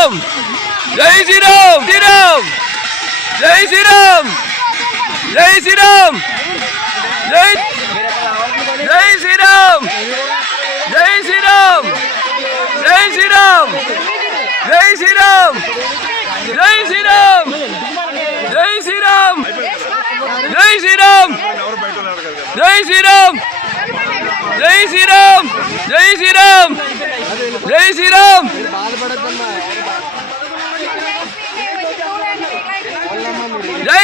శ్రీరామ్ జై శ్రీరామ్ శ్రీరామ్ జై శ్రీరామ్ జై శ్రీరామ్ జై జై శ్రీరామ్ జై శ్రీరామ్ జై శ్రీరామ్ జై శ్రీరామ్ జై శ్రీరామ్ జై శ్రీరామ్ జై శ్రీరామ్ జై శ్రీరామ్ జై శ్రీరామ్ జై శ్రీరామ్ జై శ్రీరామ్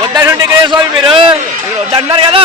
వద్దని ఉంటే స్వామి మీరు? వద్దన్నారు కదా?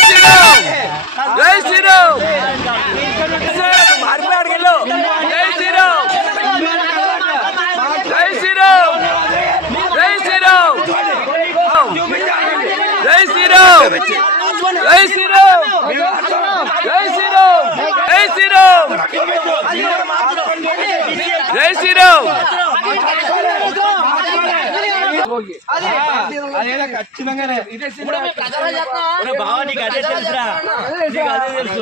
జై శ్రీరామ్. హరిపాడుకెళ్ళు జై శ్రీరామ్. జై శ్రీరామ్. జై శ్రీరామ్. జై శ్రీరామ్. జై శ్రీరామ్. జై శ్రీరామ్. జై శ్రీరామ్. జై శ్రీరామ్. వాళ్ళకి అదేదో ఖచ్చితంగానే బావ నీకు అదే తెలుసురా నీకు అదే తెలుసు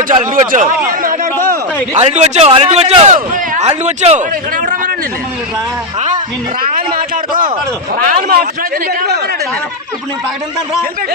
వచ్చావు అల్లుడు వచ్చావు. అల్లుడు వచ్చావు అల్లుడు వచ్చావు. అల్లుడు వచ్చావు. చెప్పండి